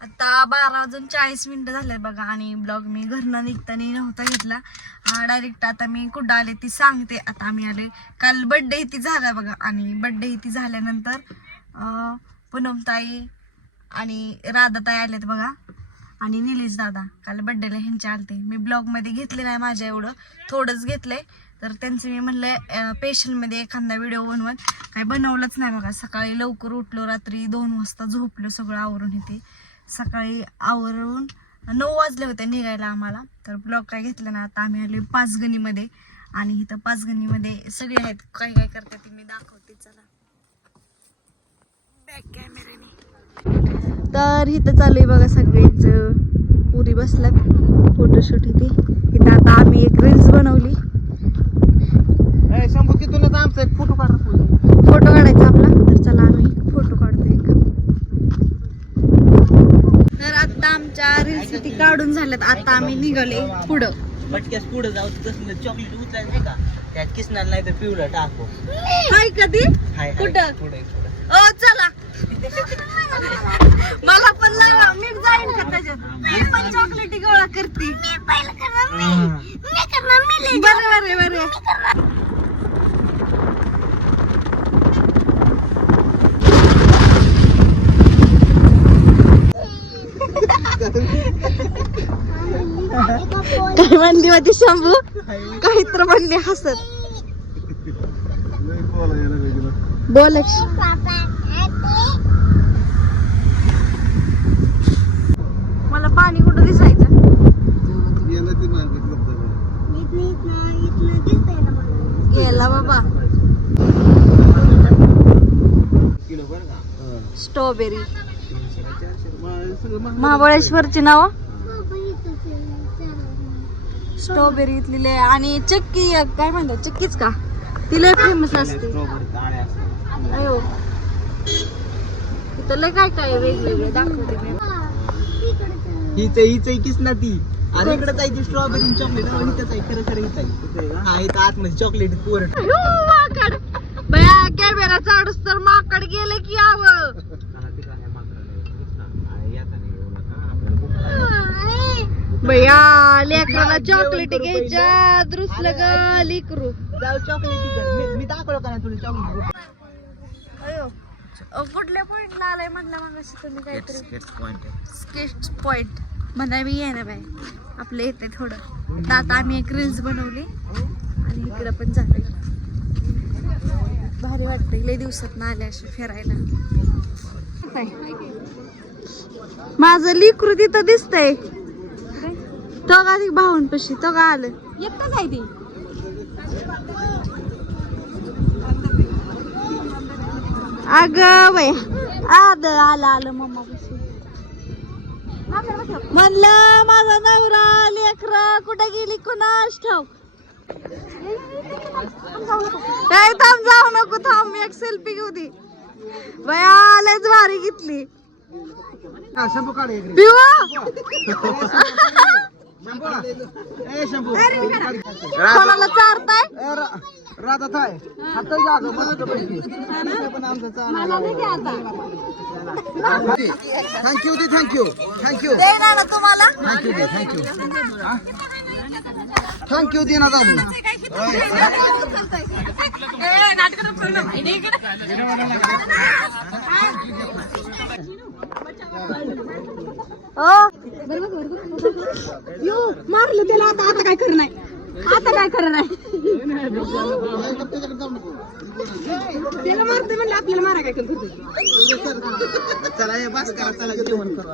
आता बारा वाजून चाळीस मिनिटं झाले बघा आणि ब्लॉग मी घरनं निघताना नव्हता घेतला. डायरेक्ट आता मी कुठं आले ती सांगते. आता आम्ही आले. काल बड्डे ती झाला बघा आणि बड्डे ती झाल्यानंतर पूनमताई आणि राधाताई आल्यात बघा. आणि निलेश दादा. काल बड्डेला ह्यांचे आलते. मी ब्लॉगमध्ये घेतले नाही माझ्या एवढं. थोडंच घेतलंय तर त्यांचं मी म्हणलं पेशलमध्ये एखादा व्हिडिओ बनवत काही बनवलंच नाही बघा. सकाळी लवकर उठलो रात्री दोन वाजता झोपलो सगळं आवरून येते सकाळी आवरून नऊ वाजले होते निघायला आम्हाला. तर ब्लॉग काय घेतलं ना आता आम्ही आलो पाचगणीमध्ये. आणि इथं पाचगणीमध्ये सगळे आहेत. काय काय करतात ते मी दाखवते चला. बॅक कॅमेऱ्याने तर इथं चालू आहे बघा सगळेच पुरी बसल्यात. फोटोशूट इथे. इथं आता आम्ही एक रील्स बनवली. तिथूनच आमचा एक फोटो काढ फोटो काढायचा आपला तर चला आम्ही फोटो काढतो एक तर आता आमच्या रील्स इथे काढून झाल्यात आता आम्ही निघाले पुढं. पटक्यास पुढे जाऊ तसं चॉकलेट उचलायचं नाही का? त्यात किसणार नाही तर पिवळं टाकू. हाय कधी हाय. कुठं? पुढे पुढे. ओ चला. मला पण लावा मी जाईन का त्याच्यात? मी पण चॉकलेटी गोळा करते. बरे बरे बरे. काय म्हणली होती शंभू? काही तर म्हणले हसत. बोल मला पाणी कुठं दिसायचं? गेला बाबा. स्ट्रॉबेरी. महाबळेश्वरची नाव? स्ट्रॉबेरी इथली लय. आणि चक्की एक काय म्हणतात? चक्कीच का? ती लय फेमस असते. स्ट्रॉबेरी काळ्या असतात. अयो. इथं लय काय काय वेगवेगळे दाखवते मी. हीच हीच किस ना ती. आणि इकडे जायची स्ट्रॉबेरी चॉकलेट खरं खरं इथं आहे. हा इथं आतमध्ये चॉकलेट पोर. बया कॅमेरा चाडूस तर माकड गेले की आव. बया लेकराला चॉकलेट घ्यायच्या दुसलं ग लेकरू जाऊ चॉकलेट मी दाखवलं का नाही तुला चॉकलेट अयो अ, कुठल्या पॉइंटला आलाय म्हटलं मग तुम्ही काहीतरी? स्केच पॉइंट म्हणा मी आहे ना बाय आपलं येते थोडं. तर आता आम्ही एक रील्स बनवली. आणि इकडं पण झालंय. भारी वाटतंय. लय दिवसात ना आले असे फिरायला. माझं लिकरू तिथं दिसतंय. तो का ती भाऊंपाशी तो का आलं एकटंच आहे ती अग बाय आद आलं आलं मम्मा म्हणलं माझा नवरा लेकर कुठे गेली कुणास ठाव काय थांब जाऊ नको थांब मी एक सेल्फी घेऊ दे बया लयच भारी घेतली शंभू कोणाला चारताय? राधा थाय. हात जागो मस्त पैकी. पण आमचं थँक्यू दे थँक्यू थँक्यू तुम्हाला? थँक्यू दे थँक्यू थँक्यू दे ना दादू यू मारलं त्याला. आता आता काय कर नाही. आता काय कर नाही. त्याला मारते म्हणलं आपल्याला मारा काय करतो चला बस करा चला जेवण करू.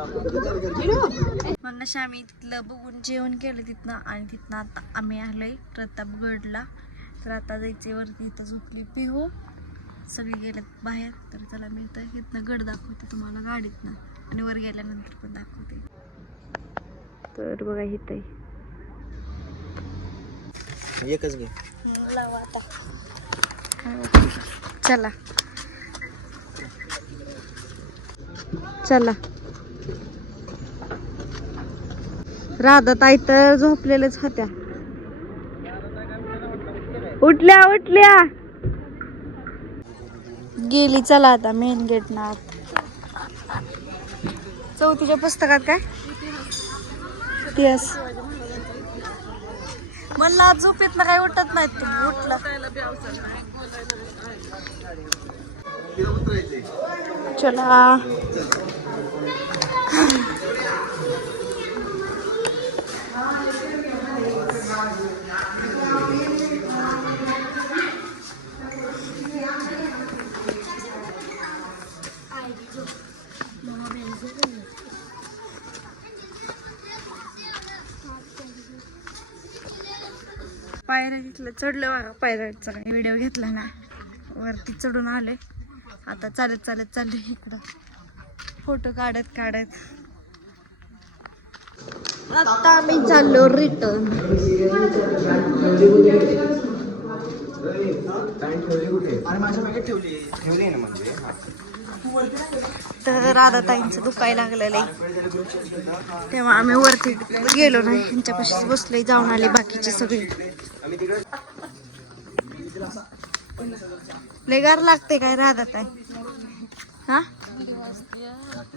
आपण मग आम्ही तिथलं बघून जेवण केलं तिथनं आणि तिथनं आता आम्ही आलोय प्रतापगडला. तर आता जायचे वरती इथं झोपली पिहू. सगळे गेलेत बाहेर. तर चला मी इथं इथनं गड दाखवते तुम्हाला गाडीतनं. आणि वर गेल्यानंतर पण दाखवते. तर बघा इथं एकच घे. लावा आता चला. चला. राधा ताई तर झोपलेल्याच होत्या. उठल्या उठल्या. गेली चला आता मेन गेट ना चौथीच्या पुस्तकात काय? इतिहास मला झोपेत ना काही उठत नाहीत तुम्ही उठलं. चला. पायऱ्या घेतलं चढलं बघा पायऱ्याचा. काही व्हिडिओ घेतला ना वरती चढून आले. आता चालत चालत चालले इकडं. फोटो काढत काढत. आता आम्ही चाललो रिटर्न तर माझ्या ताईंचं दुखाय तर राधाताईंचं दुखायला लागलेलं आहे. तेव्हा आम्ही वरती गेलो नाही. त्यांच्यापाशीच बसलोय. जाऊन आले बाकीचे सगळे. लय गार लागते काय राधाताई हा?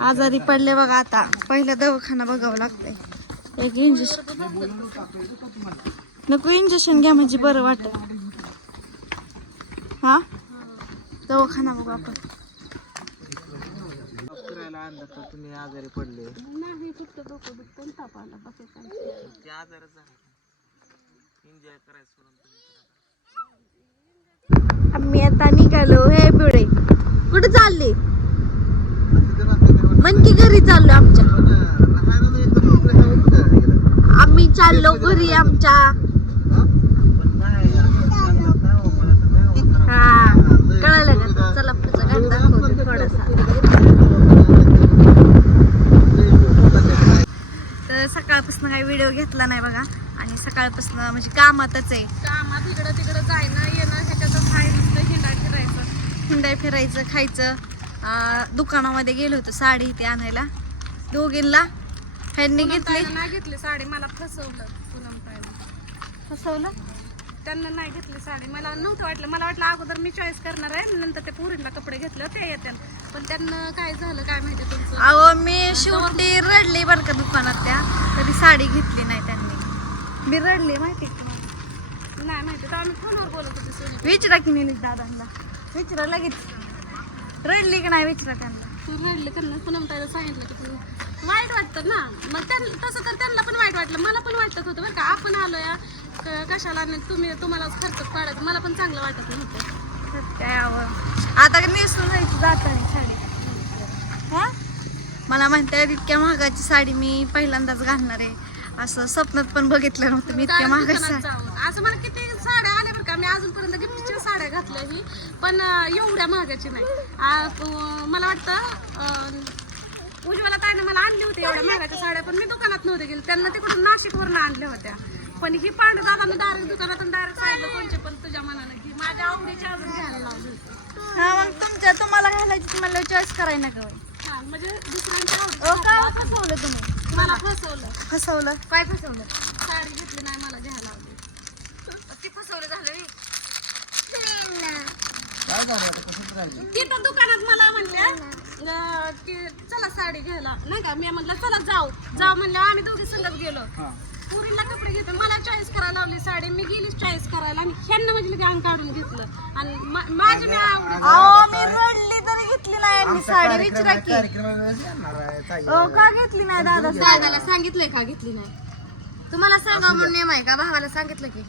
आजारी पडले बघा आता. पहिला दवाखाना बघावं लागतंय. एक इंजेक्शन नको इंजेक्शन घ्या म्हणजे बरं वाटत. हा? दवाखाना बघू आपण. तुम्ही आजारी पडले. ते आजारच झाले. एन्जॉय करायचं सोडून तुम्ही आम्ही आता निघालो हे पिढे कुठे चालले? म्हणजे घरी चाललो आमच्या. आम्ही चाललो घरी आमच्या. हा कळलं का? चला पुढचा गाठ दाखव थोडासा तर सकाळपासून काही व्हिडिओ घेतला नाही बघा. आणि सकाळपासून म्हणजे कामातच आहे. कामात इकडं तिकडं जायनं येणं ह्याच्यातच आहे नुसतं हिंडा फिरायचं. हिंडाय फिरायचं खायचं. दुकानामध्ये गेलो होतो साडी ते आणायला. दोघींना. ह्यांनी घेतली. नाही घेतली साडी मला फसवलं पुनमताईनं फसवलं? त्यांना नाही घेतली साडी. मला नव्हतं वाटलं. मला वाटलं अगोदर मी चॉईस करणार आहे नंतर ते पुरीला कपडे घेतले ते येतात पण त्यांना काय झालं काय माहिती तुमचं? अहो मी शेवटी रडली बरं का दुकानात त्या. तरी साडी घेतली नाही त्यांनी. मी रडली माहिती का तुम्हाला? नाही माहिती तर आम्ही फोनवर बोलत होते सोनी विचारा की निलित दादांना. विचारा लगेच. रडली की नाही विचारा त्यांना. तू रडले त्यांना पुनमताईला सांगितलं की तू वाईट वाटतं ना. मग त्यां तसं तर त्यांना पण वाईट वाटलं मला पण वाटत होतं बरं का. आपण आलो या कशाला आणि तुम्ही तुम्हाला खर्च पाडायचं मला पण चांगलं वाटत नव्हतं. काय आता नेसून जायचं जाताना साडी हा? मला म्हणतात इतक्या महागाची साडी मी पहिल्यांदाच घालणार आहे. असं स्वप्नात पण बघितलं नव्हतं मी इतक्या काय महागाची साडी. असं मला किती साड्या आल्या बरं का. मी अजूनपर्यंत गिफ्टच्या साड्या घातल्या ही पण एवढ्या महागाची नाही. मला वाटतं अं, उज्ज्वला ताईने मला आणली होती एवढ्या महागाच्या साड्या पण मी दुकानात नव्हते गेले. त्यांना तिकडून नाशिकवरून आणल्या होत्या. पण ही पांडू दादानं डायरेक्ट दुकानातून डायरेक्ट सांगितलं कोणचे पण तुझ्या मनानं की माझ्या आवडीच्या अजून घ्यायला लावली हा मग तुमच्या तुम्हाला घालायची तुम्हाला चॉईस करायला नका. हा, म्हणजे दुसऱ्यांच्या अहो, काय आवडीची फसवलं तुम्ही? मला फसवलं. फसवलं? काय फसवलं? साडी घेतली नाही मला घ्यायला लावली. ती फसवलं झालं व्हय. काय झालं आता? कसं राहिलं? तिथं दुकानात मला म्हणल्या अं, की चला साडी घ्यायला. नाही का? मी म्हटलं चला जाऊ. जाऊ म्हणलं आम्ही दोघी संगत गेलो. हा. पुरीला कपडे घेतो मला चॉईस करायला लावली साडी मी गेली चॉईस करायला आणि ह्यांना म्हणजे लगेच अंग काढून घेतलं. आणि मा- माझ्या काय आवडत अहो मी रडली तरी घेतली नाही मी साडी विचारा की. अहो का घेतली नाही दादा? दादाला सांगितलंय का घेतली नाही? तुम्हाला सांगा म्हणून नेम आहे का? भावाला सांगितलं की.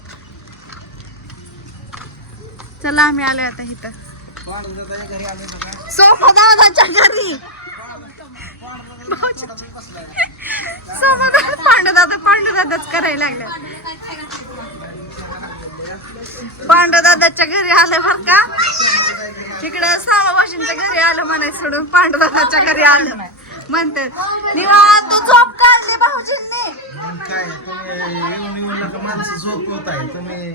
चला आम्ही आलोय आता इथं. पांडुरंगाच्या घरी आले बघा सोमा दादाच्या घरी. समाधान पांडदादा पांडदादाच करायला लागले. पांडदादाच्या घरी आलं बर का? तिकडं सामा घरी आलं म्हणे सोडून पांडदादाच्या घरी आलं. म्हणते निवांत झोप काढली भाऊजींनी. काय तुम्ही येऊन झोप आहे तुम्ही?